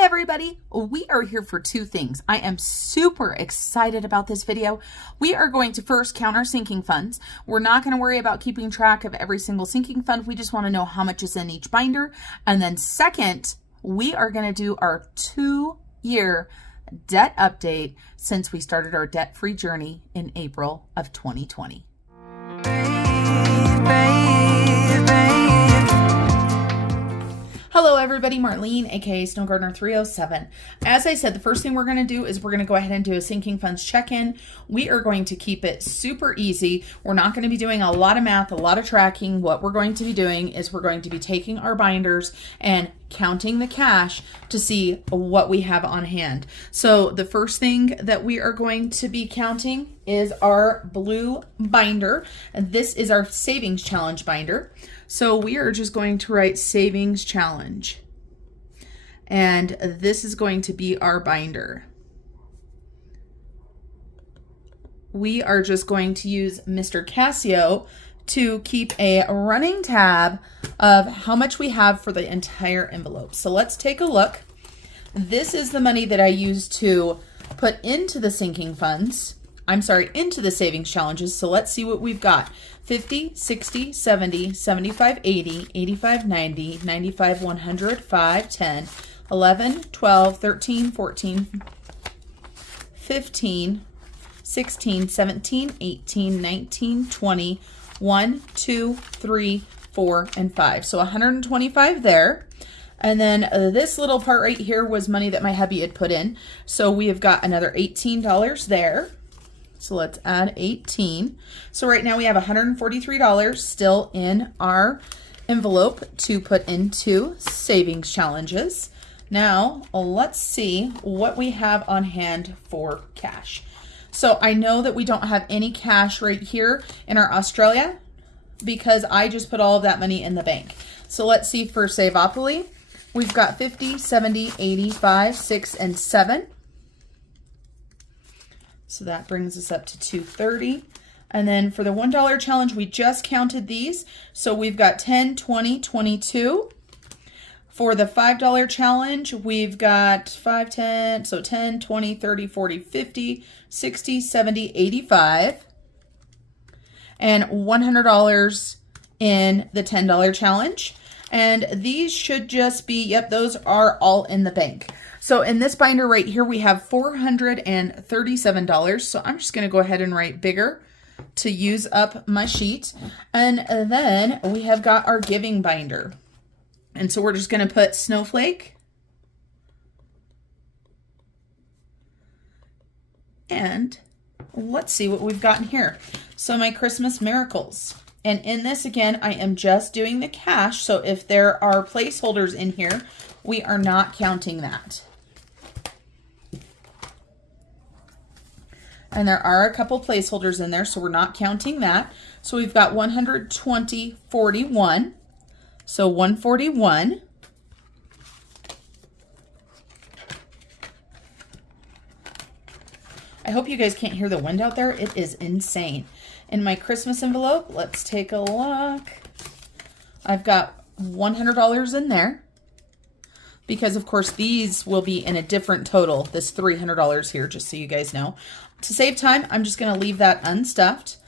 Hi everybody, we are here for two things. I am super excited about this video. We are going to first count our sinking funds. We're not going to worry about keeping track of every single sinking fund. We just want to know how much is in each binder. And then second, we are going to do our 2-year debt update since we started our debt-free journey in April of 2020. Hello everybody, Marlene, aka Snow Gardener 307. As I said, the first thing we're going to do is we're going to go ahead and do a sinking funds check-in. We are going to keep it super easy. We're not going to be doing a lot of math, a lot of tracking. What we're going to be doing is we're going to be taking our binders and counting the cash to see what we have on hand. So the first thing that we are going to be counting is our blue binder, and this is our savings challenge binder. So we are just going to write savings challenge, and this is going to be our binder. We are just going to use Mr. Casio to keep a running tab of how much we have for the entire envelope. So let's take a look. This is the money that I used to put into the sinking funds. Into the savings challenges. So let's see what we've got. 50, 60, 70, 75, 80, 85, 90, 95, 100, 5, 10, 11, 12, 13, 14, 15, 16, 17, 18, 19, 20, 1, 2, 3, 4, and 5. So 125 there. And then this little part right here was money that my hubby had put in. So we have got another $18 there. So let's add 18. So right now we have $143 still in our envelope to put into savings challenges. Now let's see what we have on hand for cash. So I know that we don't have any cash right here in our Australia because I just put all of that money in the bank. So let's see for Savopoly. We've got 50, 70, 85, 6, and 7. So that brings us up to 230. And then for the $1 challenge, we just counted these. So we've got 10, 20, 22. For the $5 challenge, we've got 5, 10, so 10, 20, 30, 40, 50, 60, 70, 85. And $100 in the $10 challenge. And these should just be, yep, those are all in the bank. So in this binder right here, we have $437. So I'm just going to go ahead and write bigger to use up my sheet. And then we have got our giving binder. And so we're just going to put snowflake. And let's see what we've got in here. So my Christmas miracles. And in this, again, I am just doing the cash. So if there are placeholders in here, we are not counting that. And there are a couple placeholders in there, so we're not counting that. So we've got 120, 41. So 141. I hope you guys can't hear the wind out there. It is insane. In my Christmas envelope, let's take a look. I've got $100 in there because, of course, these will be in a different total, this $300 here, just so you guys know. To save time, I'm just going to leave that unstuffed.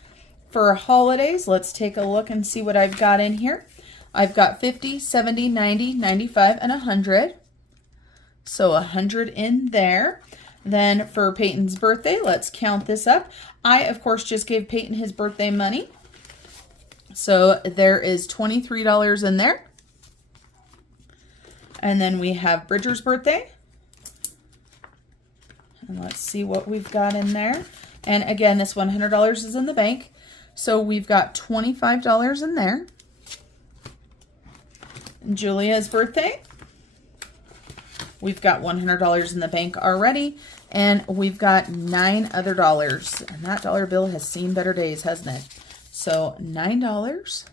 For holidays, let's take a look and see what I've got in here. I've got 50, 70, 90, 95, and 100. So 100 in there. Then for Peyton's birthday, let's count this up. I, of course, just gave Peyton his birthday money. So there is $23 in there. And then we have Bridger's birthday. And let's see what we've got in there. And again, this $100 is in the bank. So we've got $25 in there. Julia's birthday. We've got $100 in the bank already. And we've got $9 other dollars. And that dollar bill has seen better days, hasn't it? So $9.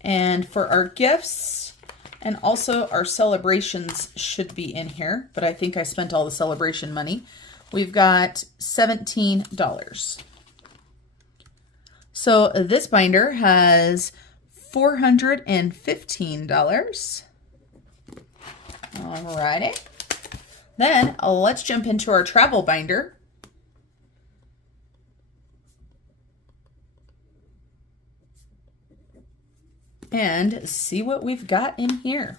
And for our gifts, and also our celebrations should be in here, but I think I spent all the celebration money. We've got $17. So this binder has $415. Alrighty. Then let's jump into our travel binder. And see what we've got in here.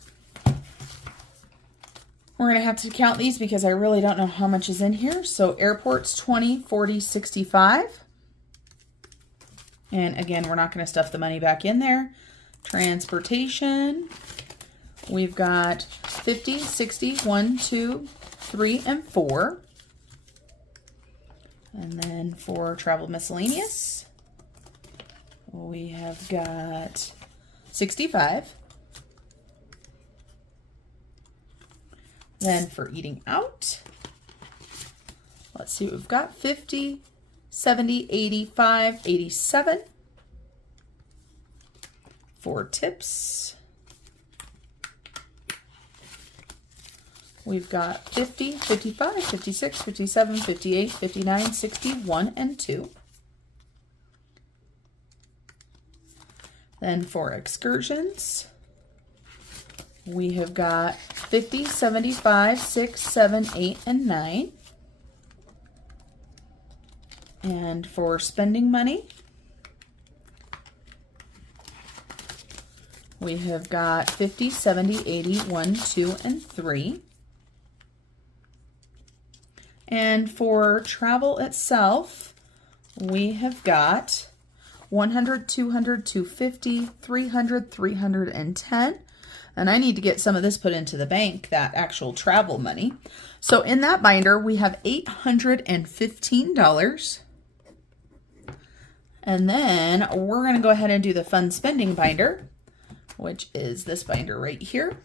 We're going to have to count these because I really don't know how much is in here. So airports, 20, 40, 65. And again, we're not going to stuff the money back in there. Transportation, we've got 50, 60, 1, 2, 3, and 4. And then for travel miscellaneous, we have got 65. Then for eating out, let's see what we've got. 50, 70, 85, 87. For tips, we've got 50, 55, 56, 57, 58, 59, 61, and 2. Then for excursions, we have got 50, 75, 6, 7, 8, and 9. And for spending money, we have got 50, 70, 80, 1, 2, and 3. And for travel itself, we have got 100, 200, 250, 300, 310. And I need to get some of this put into the bank, that actual travel money. So in that binder, we have $815. And then we're going to go ahead and do the fun spending binder, which is this binder right here.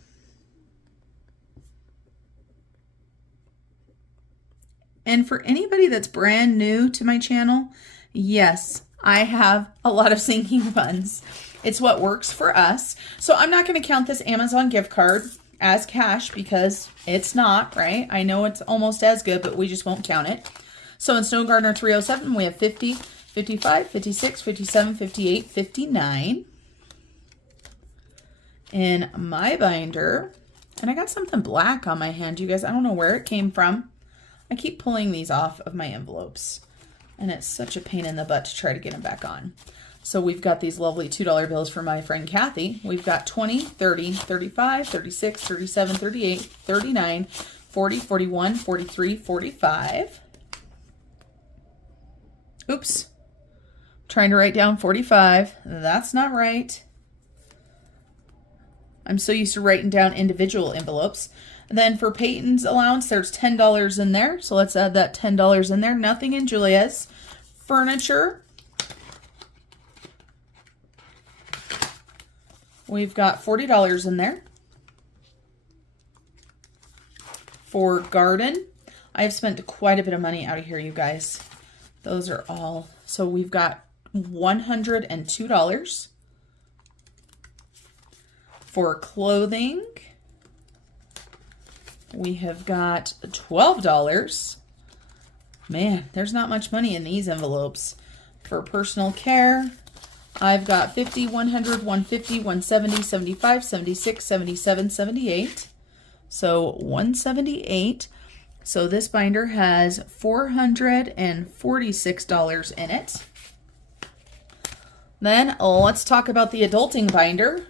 And for anybody that's brand new to my channel, yes, I have a lot of sinking funds. It's what works for us. So I'm not going to count this Amazon gift card as cash because it's not, right? I know it's almost as good, but we just won't count it. So in Snow Gardener 307, we have 50, 55, 56, 57, 58, 59. In my binder, and I got something black on my hand, you guys. I don't know where it came from. I keep pulling these off of my envelopes, and it's such a pain in the butt to try to get them back on. So we've got these lovely $2 bills for my friend Kathy. We've got 20, 30, 35, 36, 37, 38, 39, 40, 41, 43, 45. Oops. Trying to write down 45. That's not right. I'm so used to writing down individual envelopes. And then for Peyton's allowance, there's $10 in there. So let's add that $10 in there. Nothing in Julia's. Furniture. We've got $40 in there. For garden, I've spent quite a bit of money out of here, you guys. Those are all. So we've got $102. For clothing, we have got $12. Man, there's not much money in these envelopes. For personal care, I've got 50, 100, 150, 170, 75, 76, 77, 78. So 178. So this binder has $446 in it. Then let's talk about the adulting binder.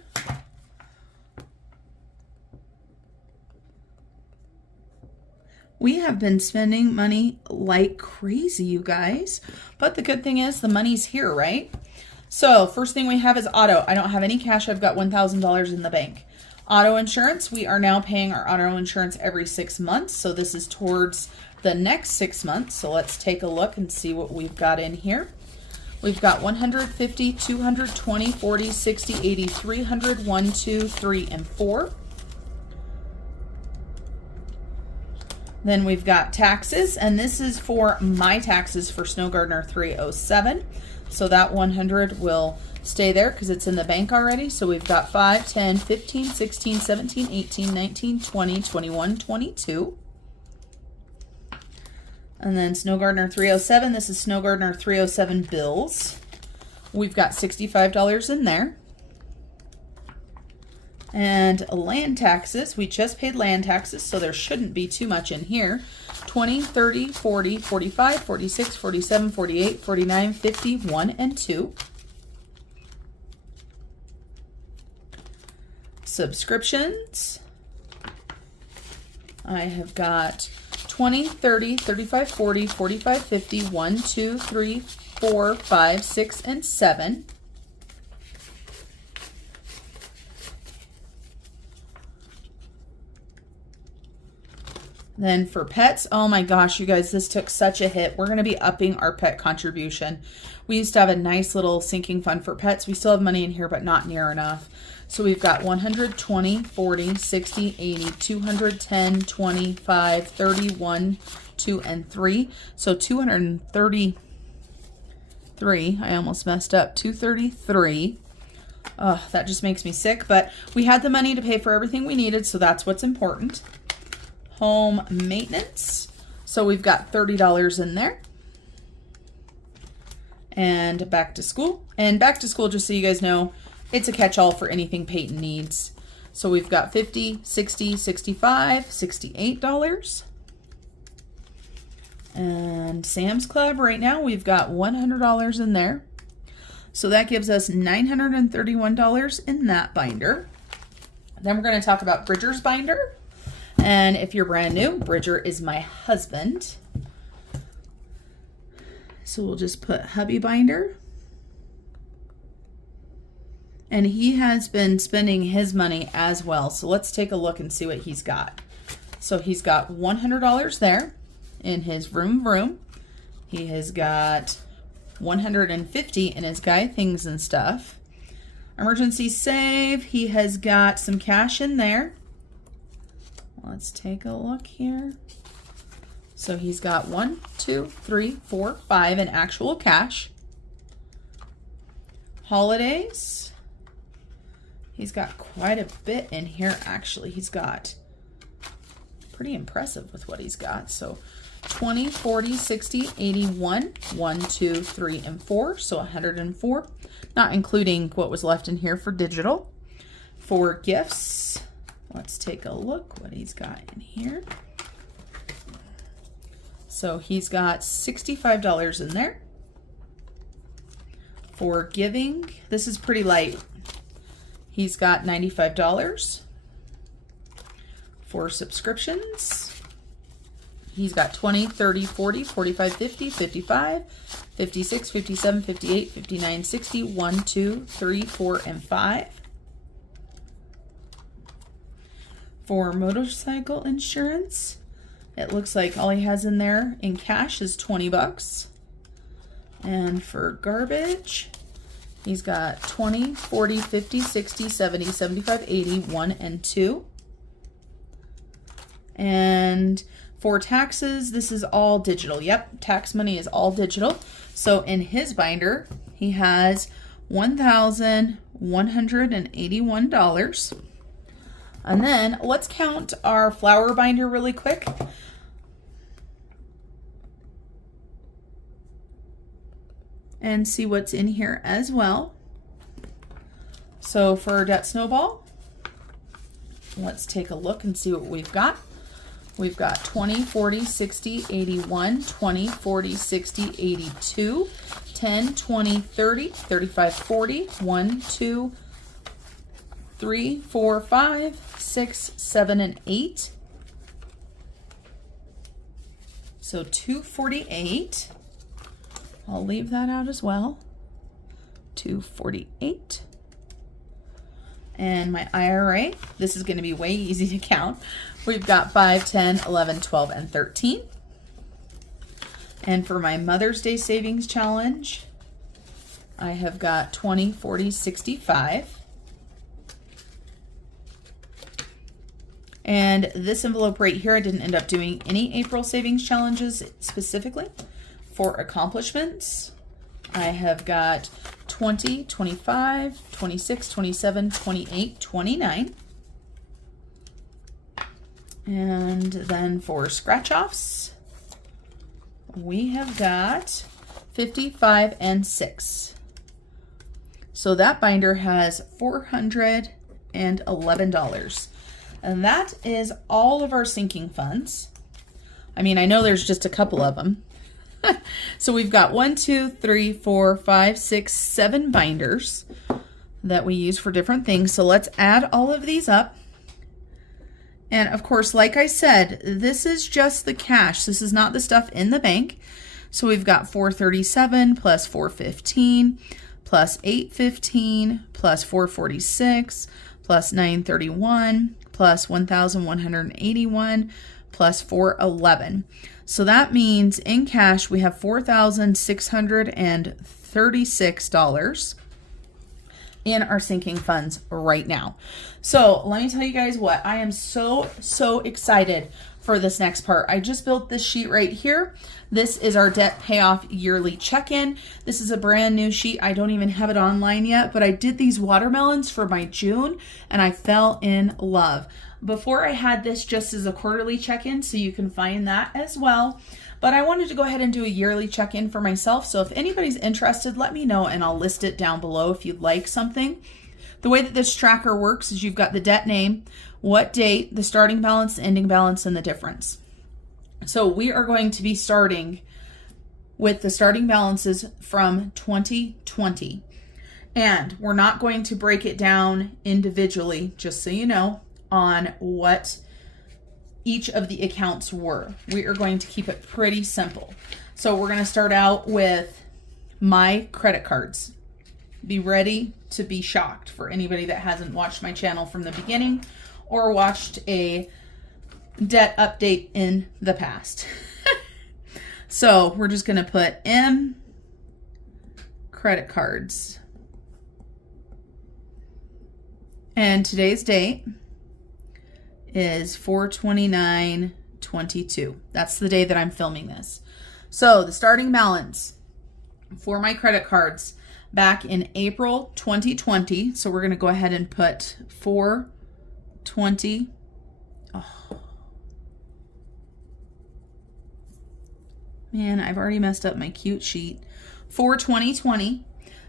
We have been spending money like crazy, you guys. But the good thing is the money's here, right? So first thing we have is auto. I don't have any cash. I've got $1,000 in the bank. Auto insurance. We are now paying our auto insurance every 6 months. So this is towards the next 6 months. So let's take a look and see what we've got in here. We've got 150, 200, 20, 40, 60, 80, 300, 1, 2, 3, and 4. Then we've got taxes, and this is for my taxes for Snow Gardener 307. So that 100 will stay there because it's in the bank already. So we've got 5, 10, 15, 16, 17, 18, 19, 20, 21, 22. And then Snow Gardener 307, this is Snow Gardener 307 bills. We've got $65 in there. And land taxes, we just paid land taxes, so there shouldn't be too much in here. 20, 30, 40, 45, 46, 47, 48, 49, 50, 1, and 2. Subscriptions, I have got 20, 30, 35, 40, 45, 50, 1, 2, 3, 4, 5, 6, and 7. Then for pets, oh my gosh, you guys, this took such a hit. We're going to be upping our pet contribution. We used to have a nice little sinking fund for pets. We still have money in here, but not near enough. So we've got 120, 40, 60, 80, 210, 25, 31, 2, and 3. So 233. I almost messed up. 233. Oh, that just makes me sick. But we had the money to pay for everything we needed, so that's what's important. Home maintenance. So we've got $30 in there. And back to school. And back to school, just so you guys know, it's a catch-all for anything Peyton needs. So we've got $50, $60, $65, $68. And Sam's Club right now, we've got $100 in there. So that gives us $931 in that binder. Then we're going to talk about Bridger's binder. And if you're brand new, Bridger is my husband. So we'll just put hubby binder. And he has been spending his money as well. So let's take a look and see what he's got. So he's got $100 there in his vroom vroom. He has got $150 in his guy things and stuff. Emergency save, he has got some cash in there. Let's take a look here. So he's got 1, 2, 3, 4, 5 in actual cash. Holidays. He's got quite a bit in here, actually. He's got pretty impressive with what he's got. So 20, 40, 60, 81, 1, 2, 3, and 4. So 104, not including what was left in here for digital. For gifts, let's take a look what he's got in here. So he's got $65 in there. For giving, this is pretty light. He's got $95. For subscriptions, he's got 20, 30, 40, 45, 50, 55, 56, 57, 58, 59, 60, 1, 2, 3, 4, and 5. For motorcycle insurance, it looks like all he has in there in cash is 20 bucks. And for garbage, he's got 20, 40, 50, 60, 70, 75, 80, 1, and 2. And for taxes, this is all digital. Yep, tax money is all digital. So in his binder, he has $1,181. And then let's count our flower binder really quick. And see what's in here as well. So for Debt Snowball, let's take a look and see what we've got. We've got 20, 40, 60, 81, 20, 40, 60, 82, 10, 20, 30, 35, 40, 1, 2, 3, 4, 5, 6, 7, and 8. So 248. I'll leave that out as well. 248. And my IRA, this is going to be way easy to count. We've got 5, 10, 11, 12, and 13. And for my Mother's Day Savings Challenge, I have got 20, 40, 65. And this envelope right here, I didn't end up doing any April savings challenges specifically. For accomplishments, I have got 20, 25, 26, 27, 28, 29. And then for scratch-offs, we have got 55 and 6. So that binder has $400 $211. And that is all of our sinking funds. I mean, I know there's just a couple of them. So we've got 1, 2, 3, 4, 5, 6, 7 binders that we use for different things. So let's add all of these up. And of course, like I said, this is just the cash. This is not the stuff in the bank. So we've got 437 plus 415 plus 815 plus 446 plus 931 plus 1,181 plus 411. So that means in cash we have $4,636 in our sinking funds right now. So let me tell you guys what, I am so excited for this next part. I just built this sheet right here. This is our debt payoff yearly check-in. This is a brand new sheet. I don't even have it online yet, but I did these watermelons for my June and I fell in love. Before I had this just as a quarterly check-in, so you can find that as well. But I wanted to go ahead and do a yearly check-in for myself. So if anybody's interested, let me know and I'll list it down below if you'd like something. The way that this tracker works is you've got the debt name, what date, the starting balance, the ending balance, and the difference. So we are going to be starting with the starting balances from 2020. And we're not going to break it down individually, just so you know, on what each of the accounts were. We are going to keep it pretty simple. So we're going to start out with my credit cards. Be ready to be shocked for anybody that hasn't watched my channel from the beginning or watched a debt update in the past. So we're just going to put M credit cards. And today's date is 4/29/22. That's the day that I'm filming this. So the starting balance for my credit cards back in April 2020. So we're going to go ahead and put 4/20. Oh. Man, I've already messed up my cute sheet. 4/20/20.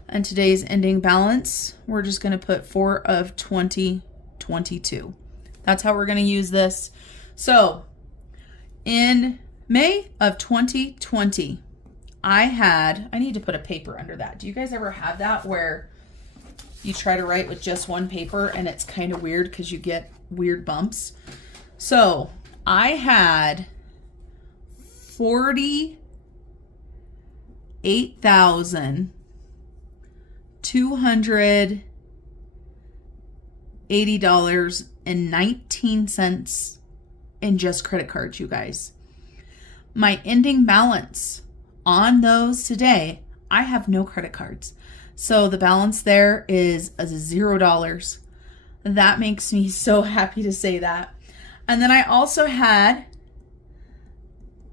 And today's ending balance, we're just going to put 4/20/22. That's how we're going to use this. So in May of 2020, I need to put a paper under that. Do you guys ever have that where you try to write with just one paper and it's kind of weird because you get weird bumps? So I had $48,280.19 in just credit cards, you guys. My ending balance on those today, I have no credit cards. So the balance there is $0. That makes me so happy to say that. And then I also had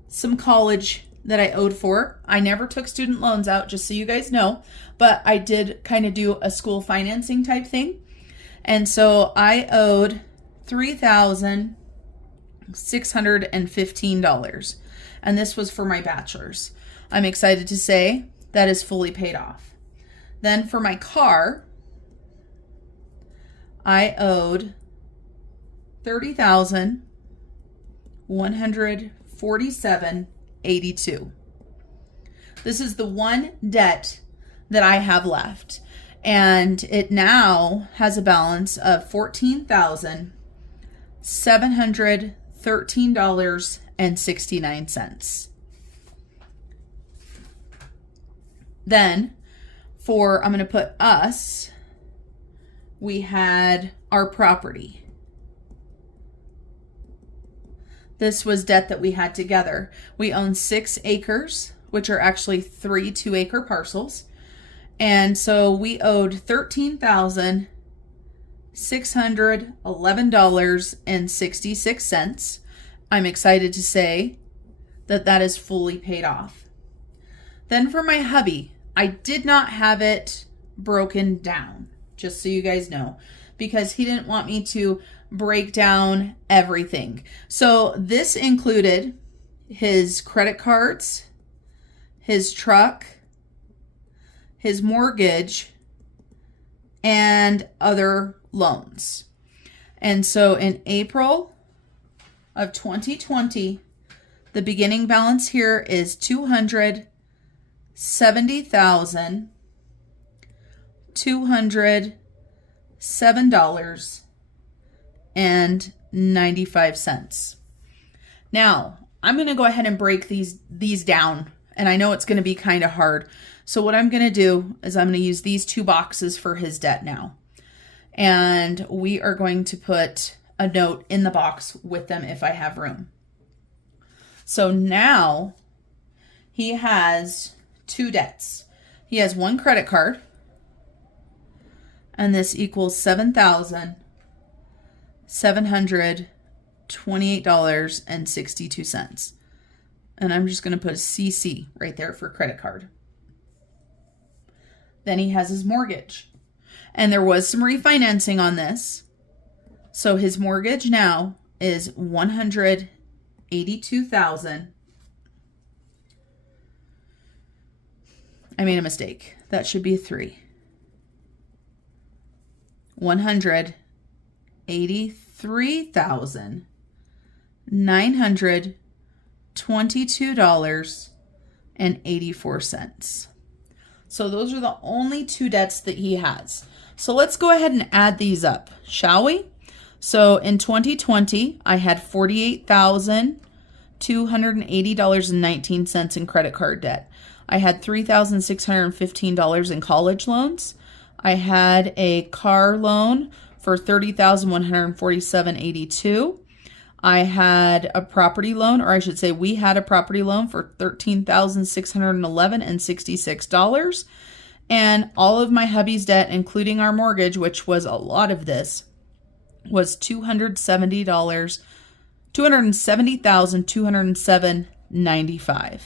some college that I owed for. I never took student loans out, just so you guys know, but I did kind of do a school financing type thing. And so I owed $3,615. And this was for my bachelor's. I'm excited to say that is fully paid off. Then for my car, I owed $30,147.82. This is the one debt that I have left, and it now has a balance of $14,713.69. Then I'm going to put us, we had our property. This was debt that we had together. We own 6 acres, which are actually 3 2-acre parcels. And so we owed $13,611.66. I'm excited to say that that is fully paid off. Then for my hubby, I did not have it broken down, just so you guys know, because he didn't want me to break down everything. So this included his credit cards, his truck, his mortgage, and other loans. And so in April of 2020, the beginning balance here is $270,207.95. Now, I'm going to go ahead and break these down, and I know it's going to be kind of hard. So what I'm going to do is I'm going to use these 2 boxes for his debt now. And we are going to put a note in the box with them if I have room. So now he has 2 debts. He has 1 credit card, and this equals $7,728.62. And I'm just going to put a CC right there for credit card. Then he has his mortgage. And there was some refinancing on this. So his mortgage now is $182,000. I made a mistake. That should be a 3. $183,922.84. So those are the only 2 debts that he has. So let's go ahead and add these up, shall we? So in 2020, I had $48,280.19 in credit card debt. I had $3,615 in college loans. I had a car loan for $30,147.82. I had a property loan, or I should say we had a property loan for $13,611.66. And all of my hubby's debt, including our mortgage, which was a lot of this, was $270,207.95.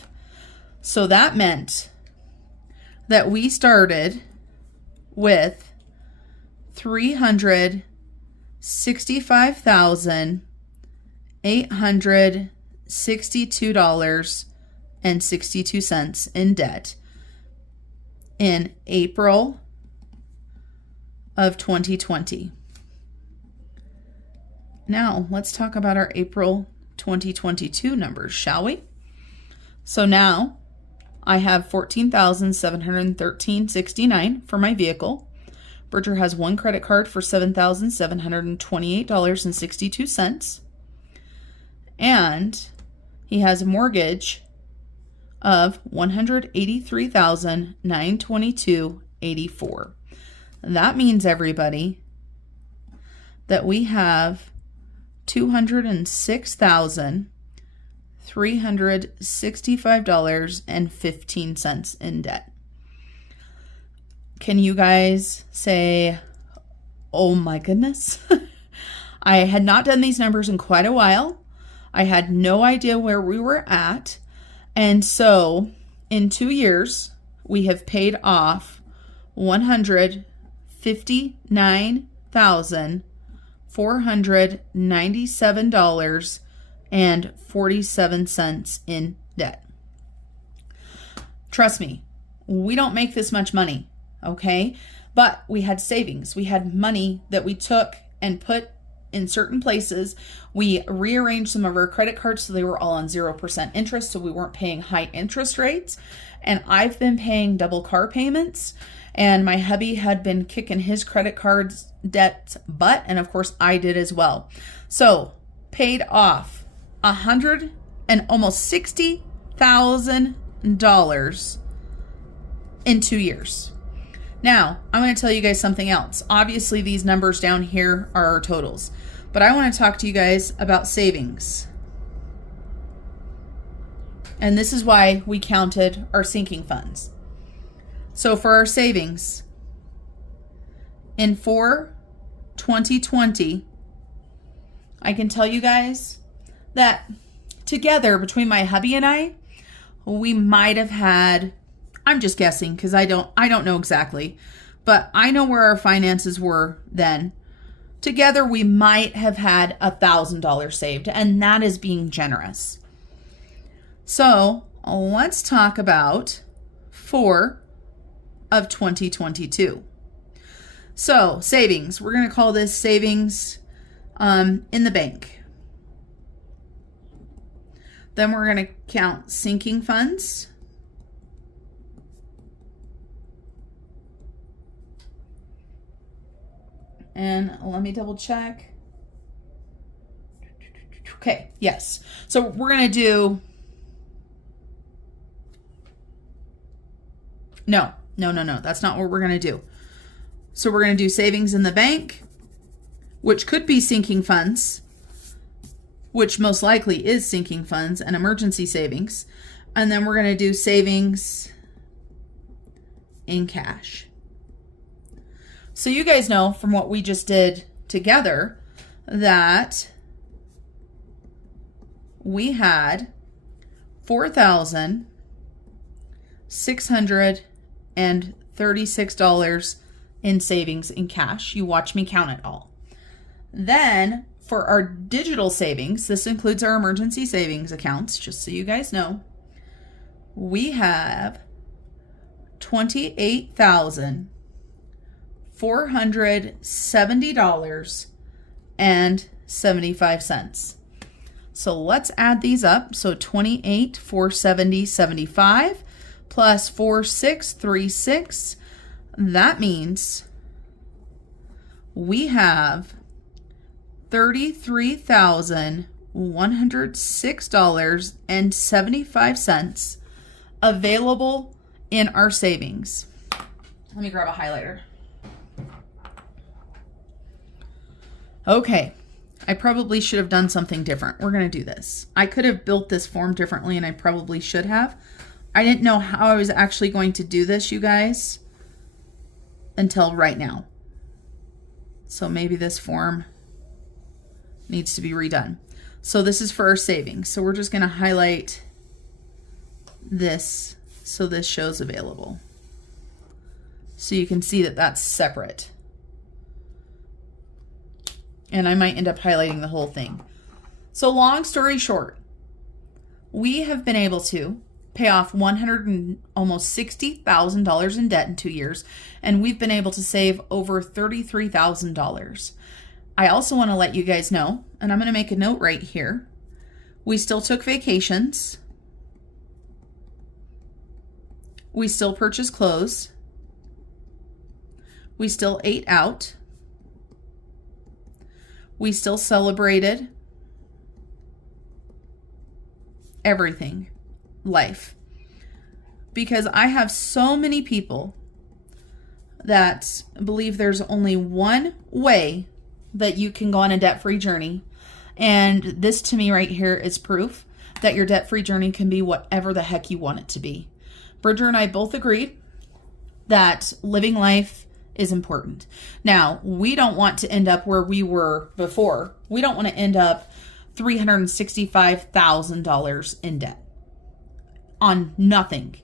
So that meant that we started with $365,862.62 in debt in April of 2020. Now, let's talk about our April 2022 numbers, shall we? So now I have $14,713.69 for my vehicle. Bridger has 1 credit card for $7,728.62. And he has a mortgage of $183,922.84. That means, everybody, that we have $206,365.15 in debt. Can you guys say, oh my goodness? I had not done these numbers in quite a while. I had no idea where we were at. And so in 2 years, we have paid off $159,497.47 in debt. Trust me, we don't make this much money, okay? But we had savings. We had money that we took and put in certain places. We rearranged some of our credit cards so they were all on 0% interest, so we weren't paying high interest rates. And I've been paying double car payments, and my hubby had been kicking his credit cards debt butt, and of course I did as well. So paid off almost $60,000 in 2 years. Now, I'm going to tell you guys something else. Obviously, these numbers down here are our totals, but I want to talk to you guys about savings. And this is why we counted our sinking funds. So for our savings, in 2020, I can tell you guys that together between my hubby and I, we might have had, I'm just guessing because I don't know exactly, but I know where our finances were then. Together, we might have had $1,000 saved, and that is being generous. So let's talk about 4 of 2022. So savings, we're going to call this savings in the bank. Then we're going to count sinking funds. And let me double check. Okay, yes. So we're going to do... No. That's not what we're going to do. So we're going to do savings in the bank, which could be sinking funds, which most likely is sinking funds and emergency savings. And then we're going to do savings in cash. So you guys know from what we just did together that we had $4,636 in savings in cash. You watch me count it all. Then for our digital savings, this includes our emergency savings accounts, just so you guys know, we have $28,470.75. So let's add these up. So 28,470.75 plus 4,636. That means we have $33,106.75 available in our savings. Let me grab a highlighter. Okay, I probably should have done something different. We're going to do this. I could have built this form differently, and I probably should have. I didn't know how I was actually going to do this, you guys, until right now. So maybe this form needs to be redone. So this is for our savings. So we're just going to highlight this so this shows available. So you can see that that's separate. And I might end up highlighting the whole thing. So long story short, we have been able to pay off almost $60,000 in debt in 2 years, and we've been able to save over $33,000. I also want to let you guys know, and I'm going to make a note right here, we still took vacations. We still purchased clothes. We still ate out. We still celebrated everything, life. Because I have so many people that believe there's only one way that you can go on a debt-free journey. And this to me right here is proof that your debt-free journey can be whatever the heck you want it to be. Bridger and I both agreed that living life is important. Now, we don't want to end up where we were before. We don't want to end up $365,000 in debt on nothing.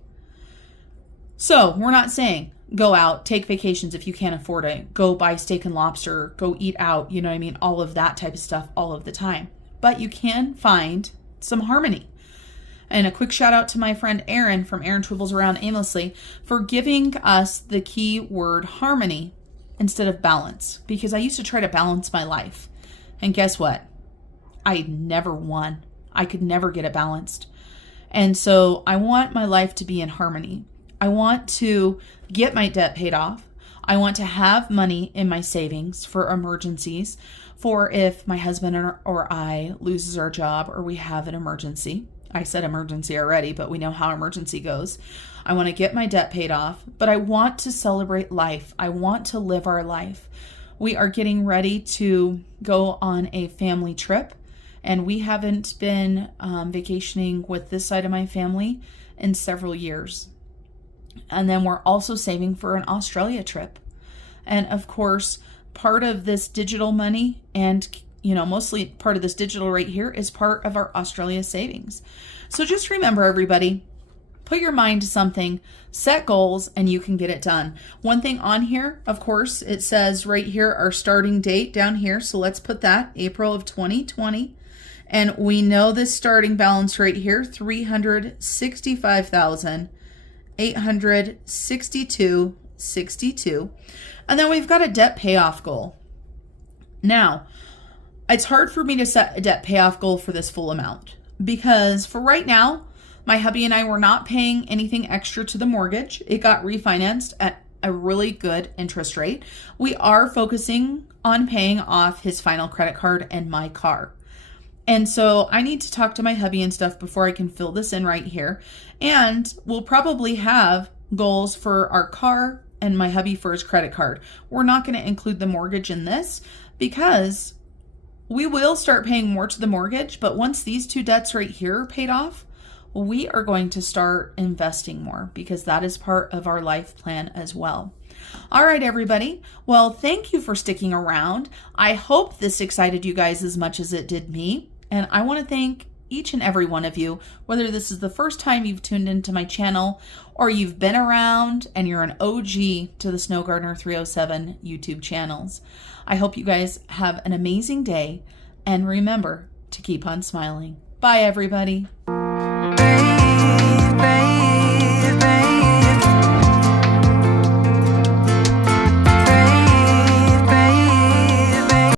So we're not saying go out, take vacations if you can't afford it, go buy steak and lobster, go eat out, you know what I mean? All of that type of stuff all of the time. But you can find some harmony. And a quick shout out to my friend Erin from Erin Twibbles around Aimlessly for giving us the key word harmony instead of balance. Because I used to try to balance my life. And guess what? I never won. I could never get it balanced. And so I want my life to be in harmony. I want to get my debt paid off. I want to have money in my savings for emergencies, for if my husband or I loses our job or we have an emergency. I said emergency already, but we know how emergency goes. I want to get my debt paid off, but I want to celebrate life. I want to live our life. We are getting ready to go on a family trip, and we haven't been vacationing with this side of my family in several years. And then we're also saving for an Australia trip. And of course, part of this digital money and mostly part of this digital right here is part of our Australia savings. So just remember, everybody, put your mind to something, set goals, and you can get it done. One thing on here, of course, it says right here, our starting date down here. So let's put that April of 2020. And we know this starting balance right here, $365,862.62. And then we've got a debt payoff goal. Now, it's hard for me to set a debt payoff goal for this full amount because for right now, my hubby and I were not paying anything extra to the mortgage. It got refinanced at a really good interest rate. We are focusing on paying off his final credit card and my car. And so I need to talk to my hubby and stuff before I can fill this in right here. And we'll probably have goals for our car and my hubby for his credit card. We're not going to include the mortgage in this because we will start paying more to the mortgage. But once these two debts right here are paid off, we are going to start investing more because that is part of our life plan as well. All right, everybody. Well, thank you for sticking around. I hope this excited you guys as much as it did me. And I want to thank each and every one of you, whether this is the first time you've tuned into my channel or you've been around and you're an OG to the Snow Gardener 307 YouTube channels. I hope you guys have an amazing day and remember to keep on smiling. Bye, everybody.